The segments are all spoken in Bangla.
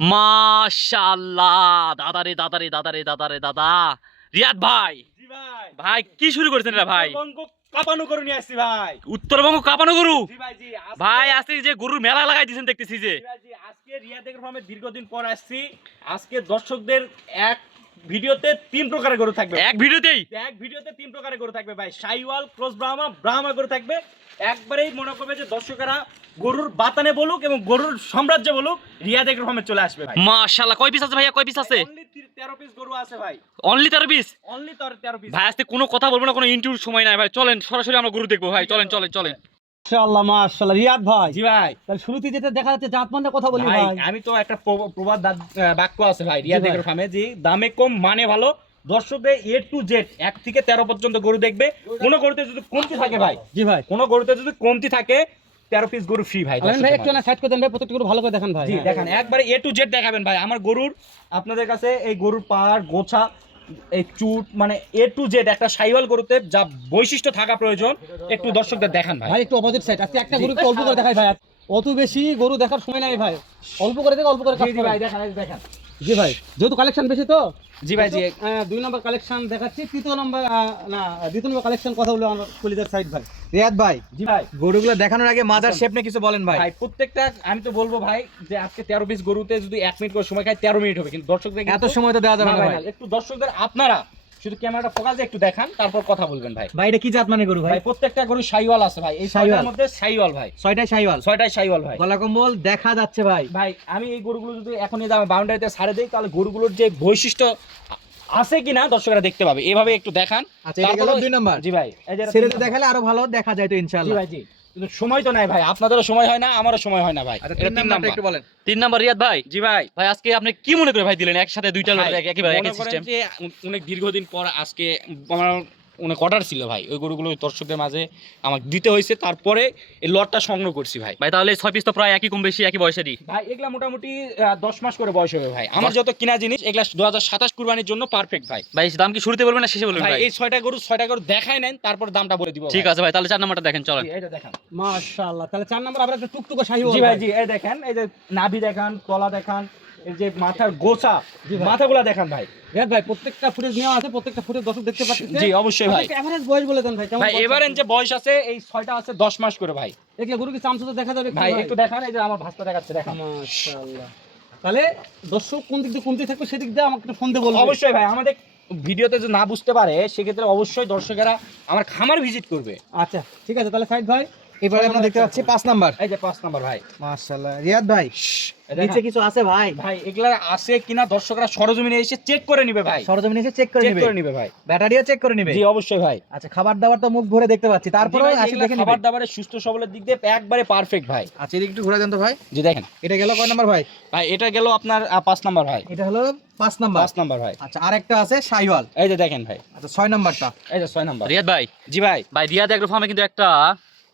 মাশাআল্লাহ। দাদা রে দাদা রে দাদা রে দাদা রে দাদা, রিয়াদ ভাই। জি ভাই, ভাই কি শুরু করেছেন রে ভাই? উত্তরবঙ্গ কাঁপানো করে নিয়ে আসছি ভাই। উত্তরবঙ্গ কাঁপানো গরু। জি ভাই, জি ভাই আজকে যে গরুর মেলা লাগাই দিয়েছেন দেখতেছি যে। জি ভাই, জি আজকে রিয়াদের ফার্মে দীর্ঘদিন পর আসছি। আজকে দর্শকদের এক ভিডিওতে 3 প্রকারের গরু থাকবে। এক ভিডিওতেই এক ভিডিওতে 3 প্রকারের গরু থাকবে ভাই। শাইওয়াল, ক্রস ব্রাহ্মা, ব্রাহ্মা গরু থাকবে। একবারেই মনে করবে যে দর্শকেরা গরুর বাতানে বলুক এবং গরুর সাম্রাজ্য বলুক, রিয়াদের ফার্মে চলে আসবে ভাই। মাশাআল্লাহ। কয় পিস আছে ভাইয়া, কয় পিস আছে? অনলি 13 পিস গরু আছে ভাই। Only 13 piece? Only 13 piece. ভাই আজকে কোনো কথা বলবো না, কোনো ইন্টারভিউর সময় নাই ভাই। চলেন সরাসরি আমরা গরু দেখবো ভাই। চলেন চলেন চলেন। মাশাআল্লাহ মাশাআল্লাহ রিয়াদ ভাই, জি ভাই, তাহলে শুরুতে যেটা দেখা যাচ্ছে জাতমানের কথা বলি ভাই ভাই। আমি তো একটা প্রবাদ বাক্য আছে ভাই রিয়াদের ফার্মে, যে দামে কম মানে ভালো। দর্শকদের A to Z 1 থেকে 13 পর্যন্ত গরু দেখবে। কোন গরুতে যদি কমতি থাকে ভাই, জি ভাই, কোন গরুতে যদি কমতি থাকে 13 পিস গরু ফ্রি ভাই। আমিন ভাই একটু না সাইড করে দেন ভাই, প্রত্যেকটা গরু ভালো করে দেখান ভাই। জি হ্যাঁ। দেখেন, একবারে A to Z দেখাবেন ভাই। আমার গরুর আপনাদের কাছে এই গরুর পাড় গোছা, এই চুট, মানে A to Z একটা শাইওয়াল গরুতে যা বৈশিষ্ট্য থাকা প্রয়োজন একটু দর্শকদের দেখান ভাই। ভাই একটু অপোজিট সাইড, আজকে একটা গরু একটু অল্প করে দেখাই ভাই। অত বেশি গরু দেখার সময় নাই ভাই, অল্প করে দেখে অল্প করে কাজ জি জি ভাই। ভাই দেখেন, এই দেখেন। জি ভাই, যেহেতু কালেকশন বেশি তো। জি ভাই, জি 2 নম্বর কালেকশন দেখাচ্ছি, তৃতীয় নম্বর না দ্বিতীয় নম্বর কালেকশন কথা বলে আমার কলিজার সাইড ভাই। রিয়াদ ভাই, জি ভাই, গরুগুলো দেখানোর আগে মাজার শেপ নিয়ে কিছু বলেন ভাই। ভাই প্রত্যেকটা আমি তো বলবো ভাই যে আজকে 13 পিস গরুতে যদি 1 মিনিট করে সময় খায় 13 মিনিট হবে, কিন্তু দর্শকদের এত সময় তো দেওয়া যাবে না ভাই। একটু দর্শকদের আপনারা শুধু ক্যামেরাটা ফোকাস দিয়ে একটু দেখান, তারপর কথা বলবেন ভাই। ভাই এটা কি জাত মানে গরু ভাই? ভাই প্রত্যেকটা গরু শাইওয়াল আছে ভাই, এই শাইওয়াল মধ্যে শাইওয়াল ভাই, 6টাই শাইওয়াল, 6টাই শাইওয়াল ভাই। গলা কম্বল দেখা যাচ্ছে ভাই। ভাই আমি এই গরুগুলো যদি এখনই বাউন্ডারিতে ছাড়ে দেই, তাহলে গরুগুলোর যে বৈশিষ্ট্য আছে কিনা দর্শকরা দেখতে পাবে। এভাবে একটু দেখান। আচ্ছা এটা গেল 2 নাম্বার। জি ভাই, এই যে ছেড়ে দেখালে আরো ভালো দেখা যায় তো জি ইনশাআল্লাহ। ভাই, জি কিন্তু সময় তো নাই ভাই, আপনাদেরও সময় হয় না, আমারও সময় হয় না ভাই। আচ্ছা এটা 3 নাম্বারটা একটু বলেন। 3 নাম্বার রিয়াদ ভাই। জি ভাই, ভাই আজকে আপনি কি মনে করে ভাই দিলেন একসাথে দুইটা লট ভাই, একইভাবে একই মনে করেন সিস্টেম? যে অনেক দীর্ঘদিন পর আজকে আমার অনেক অর্ডার ছিল ভাই, ওই গরুগুলো দর্শকদের মাঝে আমাকে দিতে হয়েছে, তারপরে এই লটটা সংগ্রহ করছি ভাই। ভাই তাহলে 6 পিস তো প্রায় একই কম বেশি একই বয়সেরই। ভাই এগুলা মোটামুটি 10 মাস করে বয়স হবে ভাই। আমার যত কিনা জিনিস এগুলা 2027 কুরবানির জন্য পারফেক্ট ভাই। ভাই দাম কি শুরুতে বলবেন না শেষে বলবেন ভাই ভাই? এই 6টা গরু দেখাই নেন, তারপর দামটা বলে দিব। ঠিক আছে ভাই, তাহলে 4 নাম্বারটা দেখেন চলেন। এইটা দেখেন। মাশাআল্লাহ, তাহলে 4 নম্বর আবার একটা টুকটুকো শাহিওয়াল। জি ভাই, জি এই দেখেন, এই যে নাভি দেখান, তলা দেখান, এই যে মাথার গোছা, মাথাগুলা দেখান ভাই। রিয়াদ ভাই প্রত্যেকটা ফুটেজ নেওয়া আছে, প্রত্যেকটা ফুটেজ দর্শক দেখতে পাচ্ছে। জি অবশ্যই ভাই। এভারেজ বয়স বলে দেন ভাই কেমন? ভাই এবারের যে বয়স আছে এই 6টা আছে 10 মাস করে ভাই। এগুলো গরু কি চামচা দেখা যাবে ভাই একটু দেখান, এই যে আমার ভাস্তা দেখাচ্ছে, দেখান। মাশাআল্লাহ। তাহলে দর্শক কোন দিক দিয়ে কমতে থাকবে সেদিক দিয়ে আমাকে একটু ফোন দিয়ে বলবেন। অবশ্যই ভাই, আমাদের ভিডিওতে যদি না বুঝতে পারে সেক্ষেত্রে অবশ্যই দর্শকেরা আমার খামার ভিজিট করবে। আচ্ছা ঠিক আছে, তাহলে সাইদ ভাই এবারে আমরা দেখতে পাচ্ছি 5 নাম্বার। এই যে 5 নাম্বার ভাই। মাশাআল্লাহ রিয়াদ ভাই, এই দেখেন। নিচে কিছু আছে ভাই? ভাই এগুলা আছে কিনা দর্শকরা সরজমিনে এসে চেক করে নিবে ভাই, সরজমিনে এসে চেক করে চেক নেবে। করে নিবে ভাই। ব্যাটারিও চেক করে নেবে। জি অবশ্যই ভাই। আচ্ছা খাবার দাবার তো মুখ ভরে দেখতে পাচ্ছি, তারপরে জি ভাই, আসি এগুলা দেখে নেবে। খাবার দাবারের সুস্থ সবলের দিক দিয়ে একবারে পারফেক্ট ভাই। আচ্ছা এদিকে একটু ঘুরে দেন তো ভাই। জি দেখেন এটা গেল কয় নাম্বার ভাই? ভাই, এটা গেল আপনার 5 নাম্বার ভাই। এটা হলো 5 নাম্বার। 5 নাম্বার ভাই। আচ্ছা আরেকটা আছে শাইওয়াল। এই যে দেখেন ভাই, আচ্ছা 6 নাম্বারটা। এই যে 6 নাম্বার। রিয়াদ ভাই, জি ভাই, ভাই রিয়াদ এগ্রো ফার্মে কিন্তু একটা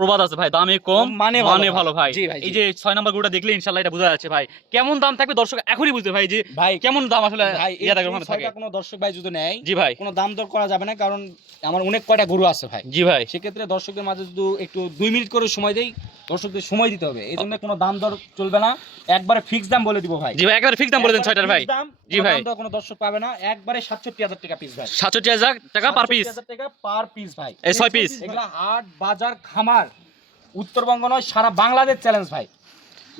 প্রবাদ আছে ভাই, দামে কম মানে ভালো ভাই। জি ভাই, জি। এই যে 6 নাম্বার গরুটা দেখলে ইনশাআল্লাহ এটা বোঝা যাচ্ছে ভাই কেমন দাম থাকবে, দর্শক এখনই বুঝবে ভাই যে ভাই কেমন দাম আসলে ভাই এই রিয়াদ এগ্রো ফার্মে থাকে। 6টা কোনো দর্শক ভাই যদি নেয়, জি ভাই, কোনো দাম দর করা যাবে না, কারণ আমার অনেক কয়টা গরু আছে ভাই। জি ভাই, সেক্ষেত্রে দর্শকদের মাঝে যদি একটু 2 মিনিট করে সময় দেই, দর্শকদের সময় দিতে হবে, এই জন্য কোনো দাম দর চলবে না, একবারে ফিক্স দাম বলে দিব ভাই। জি ভাই একবারে ফিক্স দাম বলে দেন 6টার ভাই। জি ভাই, কোনো দর্শক পাবে না, একবারে 67,000 টাকা পিস ভাই। 67,000 টাকা পার পিস। 67,000 টাকা পার পিস ভাই। এই 6 পিস। এগুলা হাট বাজার খামার উত্তরবঙ্গ নয়, সারা বাংলাদেশ চ্যালেঞ্জ ভাই।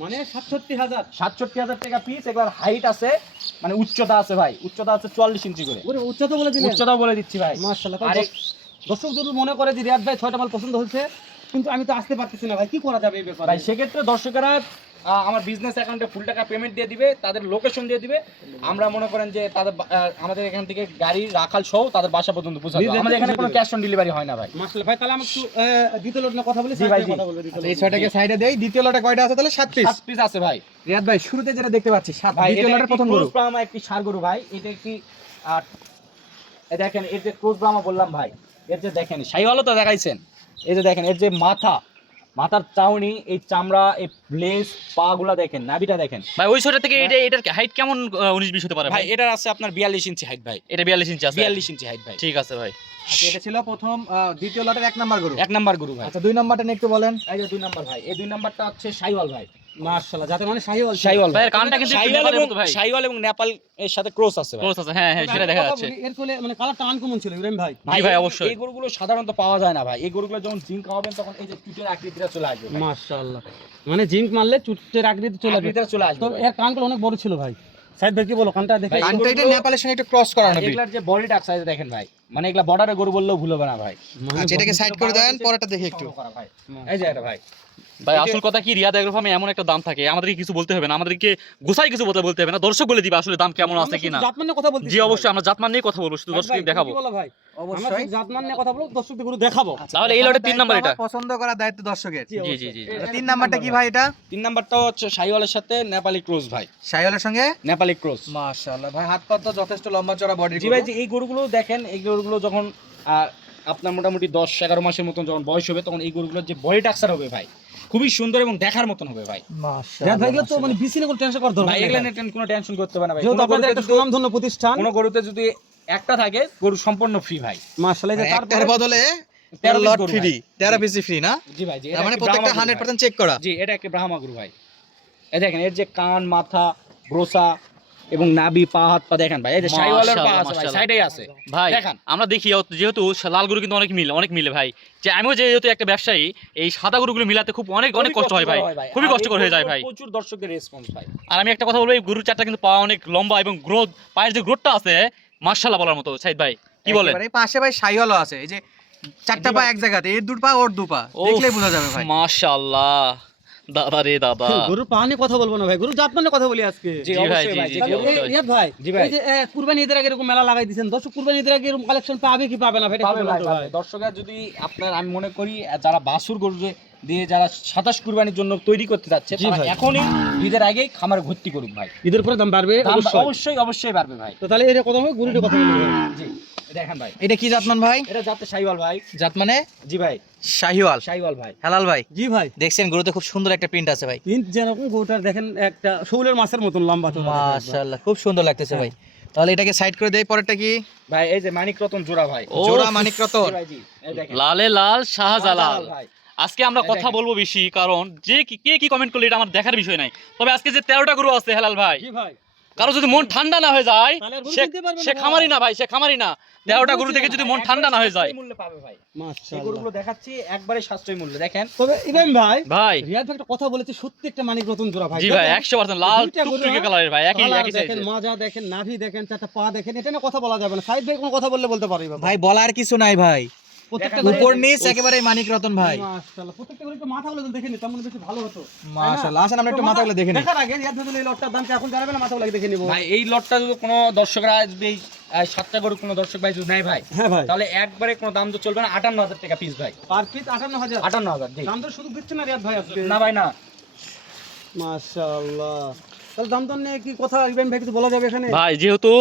মানে 67,000। 67,000 টাকা পিস। এগুলার হাইট আছে, মানে উচ্চতা আছে ভাই, উচ্চতা আছে 44 ইঞ্চি করে। ওরে উচ্চতা বলে দিলেন। উচ্চতাও বলে দিচ্ছি ভাই। মাশাআল্লাহ। আরে দর্শক যদি মনে করে যে রিয়াদ ভাই 6টা মাল পছন্দ হয়েছে, কিন্তু আমি তো আসতে পারতেছি না ভাই, কি করা যাবে এই ব্যাপারে? ভাই সেক্ষেত্রে দর্শকেরা আমার বিজনেস অ্যাকাউন্টে ফুল টাকা পেমেন্ট দিয়ে দিবে, তাদের লোকেশন দিয়ে দিবে, আমরা মনে করেন যে তাদের আমাদের এখান থেকে গাড়ি রাখাল সহ তাদের বাসা পর্যন্ত পৌঁছে দেব। আমাদের এখানে কোনো ক্যাশ অন ডেলিভারি হয় না ভাই। মাশাআল্লাহ ভাই, তাহলে আমি একটু দ্বিতীয় লট না কথা বলি। জি ভাই, জি। কথা বলবো দ্বিতীয় আচ্ছা এই লট। 6টাকে সাইডে দেই। দ্বিতীয় লটে কয়টা আছে তাহলে? 7 পিস। 7 পিস আছে ভাই। রিয়াদ ভাই শুরুতে যেটা দেখতে পাচ্ছি 7, ভাই দ্বিতীয় এটা লটের প্রথম গরু। ক্রস ব্রাহ্মা একটি ষাঁড় গরু ভাই। এটা একটি এই দেখেন, এর যে ক্রস ব্রাহ্মা বললাম ভাই, এর যে দেখেন শাইওয়ালও তো দেখাইছেন, এই যে দেখেন এর যে মাথার চাউনি, এই চামড়া, এই লেজ, পা গুলা দেখেন, নাভিটা দেখেন ভাই ওই 6টা থেকে এটার হাইট কেমন 19-20 হতে পারে ভাই। ভাই? এটার আছে আপনার 42 ইঞ্চি হাইট ভাই। এটা 42 ইঞ্চি আছে। 42 ইঞ্চি হাইট ভাই। ঠিক আছে ভাই। আচ্ছা এটা ছিল প্রথম দ্বিতীয় লটের 1 নাম্বার গরু। 1 নাম্বার গরু ভাই। আচ্ছা 2 নাম্বারটা নিয়ে একটু বলেন। এই যে 2 নাম্বার ভাই, এই 2 নাম্বারটা হচ্ছে শাইওয়াল ভাই। মাশাআল্লাহ, যাতে মানে শাহিওয়াল শাহিওয়াল ভাইয়ের কানটা কিন্তু একটু শাহিওয়াল নেপালের এবং মতো ভাই। শাহিওয়াল এবং নেপাল এর সাথে ক্রস আছে ভাই। ক্লোজ আছে, হ্যাঁ হ্যাঁ, সেটা দেখা যাচ্ছে। এর কোলে মানে কালারটা আনকমন ছিল ইব্রাহিম ভাই। জি ভাই, অবশ্যই। এই গরুগুলো সাধারণত পাওয়া যায় না ভাই। এই গরুগুলো যখন জিঙ্ক খাওয়াবেন তখন এই যে চুটের আকৃতিটা চলে আসবে ভাই। মাশাআল্লাহ, মানে জিঙ্ক মারলে চুটের আকৃতি চলে আসবে। আকৃতিটা চলে আসবে তো ভাই। এর কানগুলো অনেক বড় ছিল ভাই। সাইদ ভাই কি বলো, কানটা দেখে? ভাই, কানটা এটা গরুগুলো- নেপালের সঙ্গে একটু ক্রস করানো হবে। এগুলার যে বডি ডাক সাইজ দেখেন ভাই, মানে এগুলা বর্ডারে গরু বললেও ভুল হবে না ভাই। মানে আচ্ছা, এটাকে সাইড করে দেন, পরেরটা দেখি একটু। সংগ্রহ করা ভাই। এই যে এটা ভাই, ভাই আসল কথা কি, রিয়াদ এগ্রো ফার্মে এমন একটা দাম থাকে, আমাদেরকে কিছু বলতে হবে না, আমাদেরকে গোসাই কিছু বলতে হবে না, দর্শক বলে দিবে আসলে দাম কেমন আছে কিনা। জাতমান নিয়ে কথা বলতেছি। জি অবশ্যই, আমরা জাতমান নিয়ে কথা বলবো, শুধু দর্শকদের দেখাবো। কি বলো ভাই? আমরা অবশ্যই। শুধু জাতমান নিয়ে কথা বলবো, দর্শকদের গরু দেখাবো। তাহলে এই লটে 3 নাম্বার এটা। পছন্দ করার দায়িত্ব দর্শকের। জি জি জি। 3 নাম্বারটা কি ভাই এটা? 3 নাম্বারটা হচ্ছে শাহিওয়ালের সাথে নেপালি ক্রস ভাই। শাহিওয়ালের সঙ্গে নেপালি ক্রস। মাশাআল্লাহ ভাই, হাত পা তো যথেষ্ট লম্বা চড়া বডির। জি ভাই, যে এই গরুগুলো দেখেন, এই গরুগুলো যখন আপনার মোটামুটি 10-11 মাসের মতন যখন বয়স হবে, তখন এই গরুগুলোর যে বডি টাক্সার হবে ভাই, খুবই সুন্দর এবং দেখার মতন হবে ভাই। রিয়াদ ভাই, এগুলো তো মানে বিসি নিয়ে কোনো টেনশন করার দরকার ভাই নেই এগুলা ভাই। নিয়ে কোনো টেনশন করতে হবে না ভাই। যেহেতু কোনো আপনাদের গরুতে একটা যদি- সুনামধন্য প্রতিষ্ঠান, কোনো গরুতে যদি একটা থাকে, গরু সম্পূর্ণ ফ্রি ভাই। মাশাআল্লাহ, এই যে একটার তারপরে বদলে 13 লট গরু ফ্রি, ভাই। 13 পিসি ফ্রি না? জি ভাই, জি, তার মানে একটি প্রত্যেকটা ব্রাহ্মা গরু 100% ভাই। চেক করা। জি, এটা একটা ব্রাহ্মা গরু ভাই। এই দেখেন, এর যে কান, মাথা, ব্রোসা এবং নাভি, পা, হাত পা দেখেন ভাই। এই যে শাহিওয়ালের পা আছে ভাই, মাশাআল্লাহ। সাইডেই আছে ভাই দেখান। আমরা দেখি যেহেতু লাল গরু কিন্তু অনেক মিলে ভাই, যে আমিও যেহেতু একটা ব্যবসায়ী, এই সাদা গরুগুলো মিলাতে খুব অনেক কষ্ট হয় ভাই, খুবই কষ্টকর হয়ে যায় ভাই। প্রচুর দর্শকের রেসপন্স ভাই। আর আমি একটা কথা বলবো, এই গরুর চারটা কিন্তু পা অনেক লম্বা এবং গ্রোথ, পায়ের যে গ্রোথটা আছে মাশাআল্লাহ বলার মতো। সাইদ ভাই কি বলেন? একেবারে পাশে ভাই শাহিওয়ালও আছে। এই যে চারটা পা এক জায়গাতে, এর দুটো পা ওর দু পা, দেখলেই বোঝা যাবে ভাই। মাশাআল্লাহ, দাদা রে দাদা। গরুর পা নিয়ে কথা বলবো না ভাই, গরুর জাতমান নিয়ে কথা বলি আজকে। জি জি ভাই, অবশ্যই জি, ভাই, জি, জি, জি, তাহলে অবশ্যই। রিয়াদ ভাই, জি ভাই। এই যে কুরবানি ঈদের আগে এরকম মেলা লাগাই দিয়েছেন, দর্শক কুরবানি ঈদের আগে এরকম কালেকশন পাবে কি পাবে না ভাই? এটা পাবে একটু ভাই, বলতো পাবে। দর্শকরা যদি আপনার, আমি মনে করি যারা বাছুর গরু দিয়ে যারা 27 কুরবানির জন্য তৈরি করতে যাচ্ছে, জি তারা ভাই। এখনই ঈদের আগেই খামার ভর্তি করুক ভাই। ঈদের পরে দাম বাড়বে দাম অবশ্যই। অবশ্যই অবশ্যই বাড়বে ভাই। তো তাহলে এটা কথা হবে, গরুটা কথা বলি ভাই। জি, দেখেন ভাই, এটা কি জাতমান ভাই? এটা যাতে শাহিওয়াল ভাই। জাত মানে জি ভাই, শাহিওয়াল। শাহিওয়াল ভাই। হেলাল ভাই, জি ভাই, দেখছেন গরুতে খুব সুন্দর একটা প্রিন্ট আছে ভাই। প্রিন্ট যেরকম গরুটার দেখেন একটা শৌলের মাছের মতন লম্বা চওড়া দেখেন একবার। মাশাআল্লাহ, খুব সুন্দর লাগতেছে ভাই। তাহলে এটাকে সাইড করে দেই, পরেরটা কি? ভাই এই যে মানিক রতন জোড়া ভাই। ও, জোড়া মানিক রতন। জি ভাই, জি, এই দেখেন। লালে লাল শাহজালাল। ভাই। আজকে আমরা এই কথা দেখেন। বলবো বেশি, কারণ কে কি কমেন্ট করলে এটা আমার দেখার বিষয় নাই। তবে আজকে যে 13টা গরু আছে হেলাল ভাই, জি ভাই, কারো যদি মন ঠান্ডা না হয়ে যায়, তাহলে আর গরু সে কিনতে পারবে না সে ভাই। খামারি না ভাই, সে খামারি না। 13টা গরু থেকে যদি মন ঠান্ডা না হয়ে যায়। সাশ্রয়ী মূল্যে পাবে ভাই। এই মাশাআল্লাহ। গরুগুলো দেখাচ্ছি একবারে সাশ্রয়ী মূল্যে, দেখেন। তবে ইব্রাহিম ভাই, ভাই রিয়াদ ভাই একটা কথা বলেছে, সত্যি একটা মানিক রতন জোড়া ভাই। জি ভাই, 100% লাল দুইটা গরু, টুকটুকে কালারের ভাই, একই কালার একই দেখেন, সাইজের। মাজা দেখেন, নাভি দেখেন, চারটা পা দেখেন, এটা নিয়ে কথা বলা যাবে না। সাইদ ভাই কোনো কথা বললে বলতে পারবে ভাই বলার কিছু নাই ভাই, প্রত্যেকটা দেখেন, উপর নিচ একেবারে মানিক রতন ভাই। মাশাআল্লাহ, প্রত্যেকটা গরু একটু মাথাগুলো যদি দেখে নি তার মানে বেশি ভালো হতো। মাশাআল্লাহ, আসেন আমরা একটু মাথাগুলো দেখে নিই। দেখার আগে রিয়াদ ভাই বলে এই লটটার দাম কি এখন জানাবে না, মাথাগুলো আগে দেখে নিব। ভাই এই লটটা যদি কোনো দর্শকরা যদি এই 7টা গরু কোনো দর্শক ভাই যদি নেয় ভাই, হ্যাঁ ভাই, তাহলে একবারে কোনো দাম তো চলবে না। 58,000 টাকা পিস ভাই। Per piece 58,000। 58,000 জি। দাম তো শুধু দিচ্ছে না রিয়াদ ভাই আজকে। না ভাই না। মাশাআল্লাহ, তাহলে দাম দর নিয়ে কি কথা ইব্রাহিম ভাই কিছু বলা যাবে এখানে? ভাই যেহেতু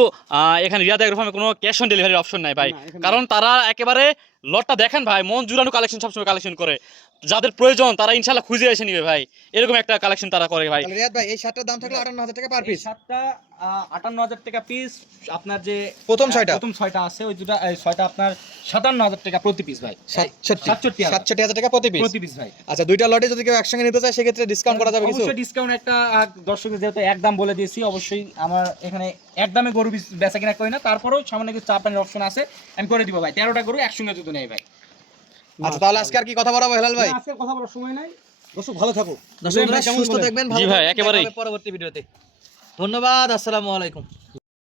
এখানে রিয়াদ এগ্রো ফার্মে কোনো ক্যাশ অন ডেলিভারির অপশন নাই ভাই, না, এখানে কারণ তারা একেবারে লটটা দেখেন ভাই, মন জুড়ানো কালেকশন সবসময় কালেকশন করে, যাদের প্রয়োজন তারা ইনশাল্লাহ খুঁজে এসে নিবে ভাই, এরকম একটা কালেকশন তারা করে ভাই। তাহলে রিয়াদ ভাই, এই শার্টটার দাম থাকলো 58,000 টাকা পার এই পিস। 7টা 58,000 টাকা পিস। আপনার যে প্রথম ছয়টা? প্রথম 6টা আছে, ওই দুটো 6টা আপনার 57,000 টাকা প্রতি পিস ভাই। 67,000 টাকা প্রতি পিস। প্রতি পিস ভাই। আচ্ছা, দুইটা লটে যদি কেউ একসঙ্গে নিতে চায় সেক্ষেত্রে ডিসকাউন্ট করা যাবে কিছু? অবশ্যই ডিসকাউন্ট একটা দর্শকের যেহেতু একদম বলে দিয়েছি, অবশ্যই আমার এখানে একদমে গরু বেচা কিনা করি না, তারপরেও সামান্য কিছু চা পানির অপশন আছে, আমি করে দিব ভাই। 13টা গরু একসঙ্গে যদি নেই ভাই। আচ্ছা, তাহলে আজকে আর কি কথা বলাবো হেলাল ভাই? না, আজকে কথা বলার সময় নাই। দর্শক ভালো থাকো, দর্শকরা ইব্রাহিম ভাই কেমন সুস্থ বলেন? থাকবেন, জি ভালো ভাই, থাকবেন, একেবারেই। দেখা হবে পরবর্তী ভিডিওতে। ধন্যবাদ, আসসালামু আলাইকুম।